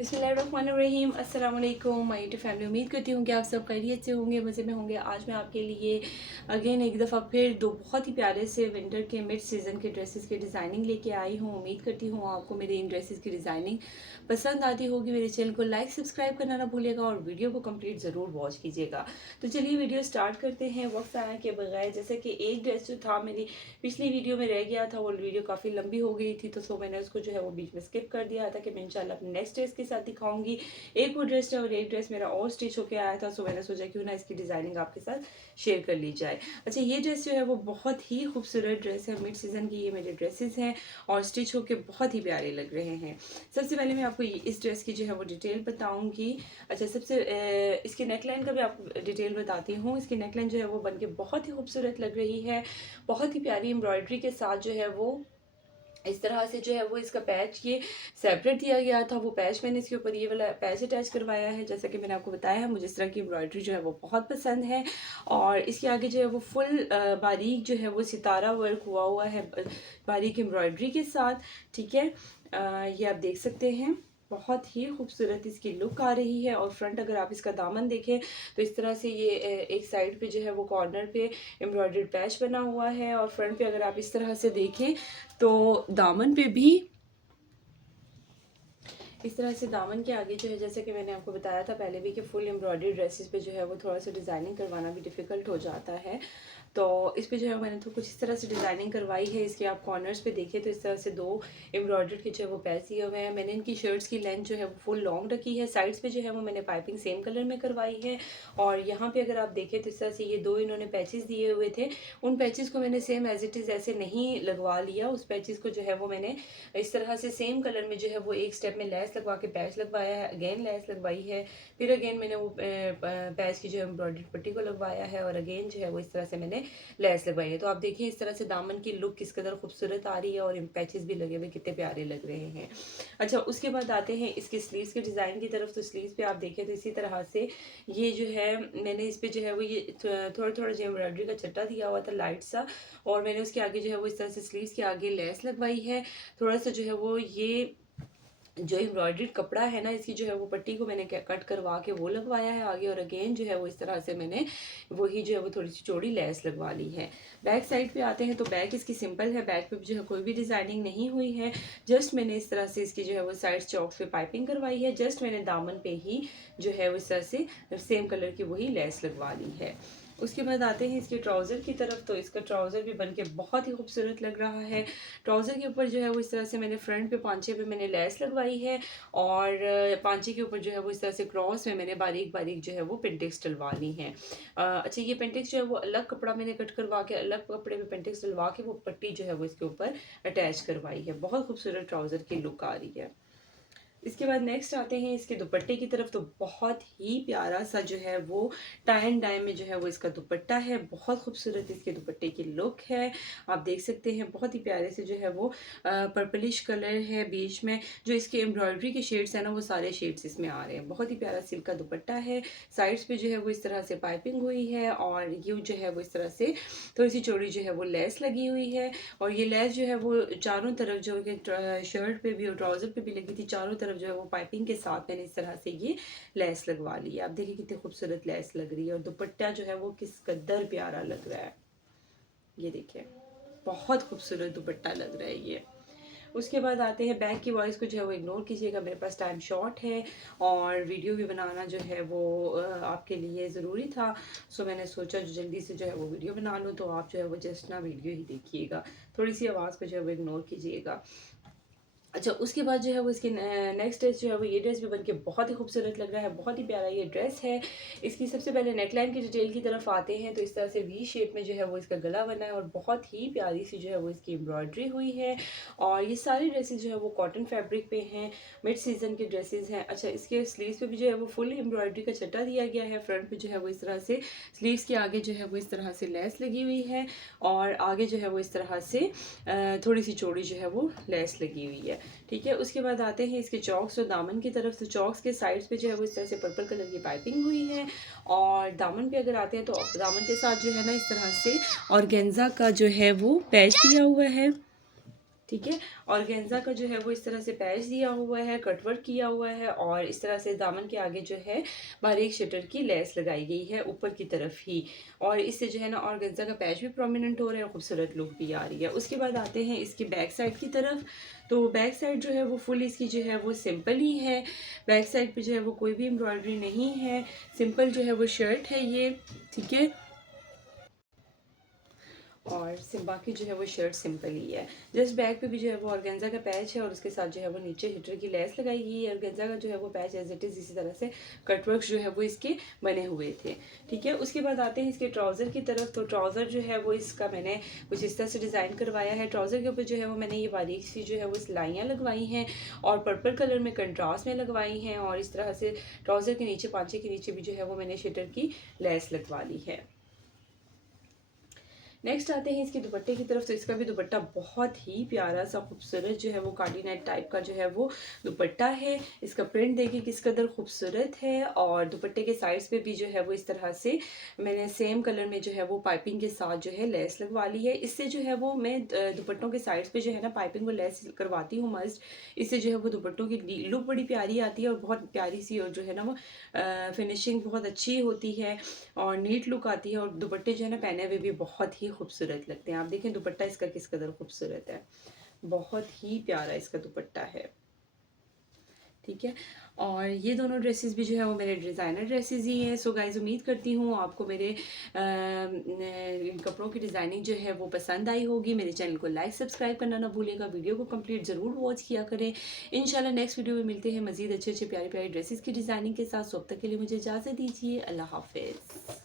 बिस्मिल्लाहिर्रहमानिर्रहीम। अस्सलाम वालेकुम माय यूट्यूब फैमिली। उम्मीद करती हूँ कि आप सब खैरियत से होंगे, मज़े में होंगे। आज मैं आपके लिए अगेन एक दफ़ा फिर दो बहुत ही प्यारे से विंटर के मिड सीज़न के ड्रेसेस की डिज़ाइनिंग लेके आई हूँ। उम्मीद करती हूँ आपको मेरी इन ड्रेसेस की डिज़ाइनिंग पसंद आती होगी। मेरे चैनल को लाइक सब्सक्राइब करना ना भूलिएगा और वीडियो को कंप्लीट ज़रूर वॉच कीजिएगा। तो चलिए वीडियो स्टार्ट करते हैं वक्त आया के बगैर। जैसे कि एक ड्रेस जो था मेरी पिछली वीडियो में रह गया था, वो वीडियो काफ़ी लंबी हो गई थी, तो मैंने उसको जो है वो बीच में स्किप कर दिया था कि मैं इंशाल्लाह अपने नेक्स्ट ड्रेस के साथ दिखाऊंगी। एक वो ड्रेस है और एक ड्रेस मेरा और स्टिच होके आया था, सो मैंने सोचा क्यों ना इसकी डिज़ाइनिंग आपके साथ शेयर कर ली जाए। अच्छा, ये ड्रेस जो है वो बहुत ही खूबसूरत ड्रेस है। मिड सीज़न की ये मेरे ड्रेसेस हैं और स्टिच होके बहुत ही प्यारे लग रहे हैं। सबसे पहले मैं आपको इस ड्रेस की जो है वो डिटेल बताऊंगी। अच्छा, इसकी नेकलाइन का भी आपको डिटेल बताती हूँ। इसकी नेकलाइन जो है वो बनके बहुत ही खूबसूरत लग रही है, बहुत ही प्यारी एम्ब्रॉयडरी के साथ जो है वो इस तरह से जो है वो इसका पैच ये सेपरेट दिया गया था। वो पैच मैंने इसके ऊपर ये वाला पैच अटैच करवाया है। जैसा कि मैंने आपको बताया है, मुझे इस तरह की एम्ब्रॉयडरी जो है वो बहुत पसंद है। और इसके आगे जो है वो फुल बारीक जो है वो सितारा वर्क हुआ है बारीक एम्ब्रॉयडरी के साथ। ठीक है, ये आप देख सकते हैं, बहुत ही खूबसूरत इसकी लुक आ रही है। और फ्रंट अगर आप इसका दामन देखें तो इस तरह से ये एक साइड पे जो है वो कॉर्नर पे एम्ब्रॉयडर्ड पैच बना हुआ है। और फ्रंट पे अगर आप इस तरह से देखें तो दामन पे भी इस तरह से दामन के आगे जो है, जैसे कि मैंने आपको बताया था पहले भी कि फुल एम्ब्रॉयडरी ड्रेसेस पे जो है वो थोड़ा सा डिज़ाइनिंग करवाना भी डिफ़िकल्ट हो जाता है। तो इस पे जो है मैंने तो कुछ इस तरह से डिज़ाइनिंग करवाई है। इसके आप कॉर्नर्स पे देखें तो इस तरह से दो एम्ब्रॉयडर्ड के जो है वो पैच दिए हुए हैं। मैंने इनकी शर्ट्स की लेंथ जो है वो फुल लॉन्ग रखी है। साइड्स पे जो है वो मैंने पाइपिंग सेम कलर में करवाई है। और यहाँ पे अगर आप देखें तो इस तरह से ये दो इन्होंने पैचेस दिए हुए थे। उन पैचेस को मैंने सेम एज इट इज़ ऐसे नहीं लगवा लिया। उस पैचेस को जो है वो मैंने इस तरह से सेम कलर में जो है वो एक स्टेप में लेस लगवा के पैच लगवाया है, अगेन लेस लगवाई है, फिर अगेन मैंने वो पैच की जो है एम्ब्रॉयडरी पट्टी को लगवाया है और अगेन जो है वो इस तरह से मैंने लेस लगवाई है। तो आप देखिए इस तरह से दामन की लुक किस कदर खूबसूरत आ रही है और पैचेस भी लगे हुए कितने प्यारे लग रहे हैं। अच्छा, उसके बाद आते हैं इसके स्लीव्स के डिज़ाइन की तरफ। तो स्लीव्स पे आप देखें तो इसी तरह से ये जो है मैंने इस पे जो है वो ये थोड़ा थोड़ा जो एम्ब्रॉयडरी का चट्टा दिया हुआ था लाइट सा, और मैंने उसके आगे जो है वो इस तरह से स्लीव्स के आगे लेस लगवाई है। थोड़ा सा जो है वो ये जो एम्ब्रॉयडर्ड कपड़ा है ना, इसकी जो है वो पट्टी को मैंने कट करवा के वो लगवाया है आगे, और अगेन जो है वो इस तरह से मैंने वही जो है वो थोड़ी सी चौड़ी लेस लगवा ली है। बैक साइड पे आते हैं तो बैक इसकी सिंपल है, बैक पे जो है कोई भी डिज़ाइनिंग नहीं हुई है। जस्ट मैंने इस तरह से इसकी जो है वो साइड चौक पे पाइपिंग करवाई है। जस्ट मैंने दामन पे ही जो है वो इस तरह से सेम कलर की वही लेस लगवा ली है। उसके बाद आते हैं इसके ट्राउज़र की तरफ। तो इसका ट्राउज़र भी बनके बहुत ही खूबसूरत लग रहा है। ट्राउज़र के ऊपर जो है वो इस तरह से मैंने फ्रंट पे पांचे पे मैंने लेस लगवाई है, और पांचे के ऊपर जो है वो इस तरह से क्रॉस में मैंने बारीक बारीक जो है वो पेंटिक्स डलवा ली हैं। अच्छा, ये पेंटिक्स जो है वो अलग कपड़ा मैंने कट करवा के अलग कपड़े पे पेंटिक्स डलवा के वो पट्टी जो है वो इसके ऊपर अटैच करवाई है। बहुत खूबसूरत ट्राउज़र की लुक आ रही है। इसके बाद नेक्स्ट आते हैं इसके दुपट्टे की तरफ। तो बहुत ही प्यारा सा जो है वो टाई एंड डाई में जो है वो इसका दुपट्टा है। बहुत खूबसूरत इसके दुपट्टे की लुक है, आप देख सकते हैं। बहुत ही प्यारे से जो है वो पर्पलिश कलर है बीच में। जो इसके एम्ब्रॉयडरी के शेड्स हैं ना, वो सारे शेड्स इसमें आ रहे हैं। बहुत ही प्यारा सिल्क का दुपट्टा है। साइड्स पे जो है वो इस तरह से पाइपिंग हुई है, और ये जो है वो इस तरह से थोड़ी सी चौड़ी जो है वो लेस लगी हुई है। और ये लेस जो है वो चारों तरफ जो कि शर्ट पे भी और ट्राउज़र पे भी लगी थी, चारों तरफ जो है वो पाइपिंग के साथ मैंने इस तरह से ये लेस लगवा ली है। आप देखिए कितनी खूबसूरत लेस लग रही है, और दुपट्टा जो है वो किस कदर प्यारा लग रहा है। ये देखिए, बहुत खूबसूरत दुपट्टा लग रहा है ये। उसके बाद आते हैं बैक की वॉइस को जो है वो इग्नोर कीजिएगा, मेरे पास टाइम शॉर्ट है और वीडियो भी बनाना जो है वो आपके लिए ज़रूरी था। सो मैंने सोचा जो जल्दी से जो है वो वीडियो बना लूँ, तो आप जो है वो जस्ट ना वीडियो ही देखिएगा, थोड़ी सी आवाज़ को जो है वो इग्नोर कीजिएगा। अच्छा, उसके बाद जो है वो इसकी नेक्स्ट ड्रेस जो है वो ये ड्रेस भी बनके बहुत ही खूबसूरत लग रहा है। बहुत ही प्यारा ये ड्रेस है। इसकी सबसे पहले नेकलाइन की डिटेल की तरफ आते हैं तो इस तरह से वी शेप में जो है वो इसका गला बना है, और बहुत ही प्यारी सी जो है वो इसकी एम्ब्रॉयडरी हुई है। और ये सारी ड्रेसेस जो है वो कॉटन फैब्रिक पे हैं, मिड सीजन के ड्रेसेस हैं। अच्छा, इसके स्लीव्स पे भी जो है वो फुल एम्ब्रॉयडरी का चट्टा दिया गया है। फ्रंट पे जो है वो इस तरह से स्लीव्स के आगे जो है वो इस तरह से लेस लगी हुई है, और आगे जो है वो इस तरह से थोड़ी सी चौड़ी जो है वो लेस लगी हुई है। ठीक है, उसके बाद आते हैं इसके चॉक्स और दामन की तरफ। तो चॉक्स के साइड्स पे जो है वो इस तरह से पर्पल कलर की पाइपिंग हुई है, और दामन पे अगर आते हैं तो दामन के साथ जो है ना इस तरह से ऑर्गेन्जा का जो है वो पैच दिया हुआ है। ठीक है। ऑर्गेन्जा का जो है वो इस तरह से पैच दिया हुआ है, कटवर्क किया हुआ है और इस तरह से दामन के आगे जो है बारीक शटर की लेस लगाई गई है ऊपर की तरफ ही, और इससे जो है ना ऑर्गेन्जा का पैच भी प्रोमिनेंट हो रहा है और खूबसूरत लुक भी आ रही है। उसके बाद आते हैं इसकी बैक साइड की तरफ। तो बैक साइड जो है वो फुल इसकी जो है वो सिंपल ही है। बैक साइड पे जो है वो कोई भी एम्ब्रॉयडरी नहीं है, सिंपल जो है वो शर्ट है ये, ठीक है। और बाकी जो है वो शर्ट सिंपल ही है। जस्ट बैक पे भी जो है वो ऑर्गेन्जा का पैच है और उसके साथ जो है वो नीचे हीटर की लेस लगाई गई है। ऑर्गेन्जा का जो है वो पैच एज इट इज़ इसी तरह से कटवर्क जो है वो इसके बने हुए थे, ठीक है। उसके बाद आते हैं इसके ट्राउज़र की तरफ। तो ट्राउज़र जो है वो इसका मैंने कुछ इस तरह से डिज़ाइन करवाया है। ट्राउज़र के ऊपर जो है वो मैंने ये बारीक सी जो है वो सिलाइयाँ लगवाई हैं और पर्पल कलर में कंट्रास्ट में लगवाई हैं, और इस तरह से ट्राउज़र के नीचे पांचे के नीचे भी जो है वो मैंने शटर की लेस लगवा ली है। नेक्स्ट आते हैं इसके दुपट्टे की तरफ। तो इसका भी दुपट्टा बहुत ही प्यारा सा खूबसूरत जो है वो कार्डिनेट टाइप का जो है वो दुपट्टा है। इसका प्रिंट देखिए किस कदर खूबसूरत है, और दुपट्टे के साइड्स पे भी जो है वो इस तरह से मैंने सेम कलर में जो है वो पाइपिंग के साथ जो है लेस लगवा ली है। इससे जो है वो मैं दुपट्टों के साइड्स पे जो है ना पाइपिंग को लेस करवाती हूँ मस्ट। इससे जो है वो दुपट्टों की लुक बड़ी प्यारी आती है और बहुत प्यारी सी, और जो है ना वो फिनिशिंग बहुत अच्छी होती है और नीट लुक आती है, और दुपट्टे जो है ना पहने हुए भी बहुत ही खूबसूरत लगते हैं। आप देखें दुपट्टा इसका किस कदर खूबसूरत है, बहुत ही प्यारा इसका दुपट्टा है, ठीक है। और ये दोनों ड्रेसेस भी जो है वो मेरे डिज़ाइनर ड्रेसेस ही हैं। सो गाइज उम्मीद करती हूँ आपको मेरे इन कपड़ों की डिज़ाइनिंग जो है वो पसंद आई होगी। मेरे चैनल को लाइक सब्सक्राइब करना ना भूलिएगा, वीडियो को कंप्लीट ज़रूर वॉच किया करें। इंशाल्लाह नेक्स्ट वीडियो में मिलते हैं मज़ीद अच्छे अच्छे प्यारे प्यारे ड्रेसेस की डिज़ाइनिंग के साथ। सो अब तक के लिए मुझे इजाज़त दीजिए, अल्लाह हाफिज़।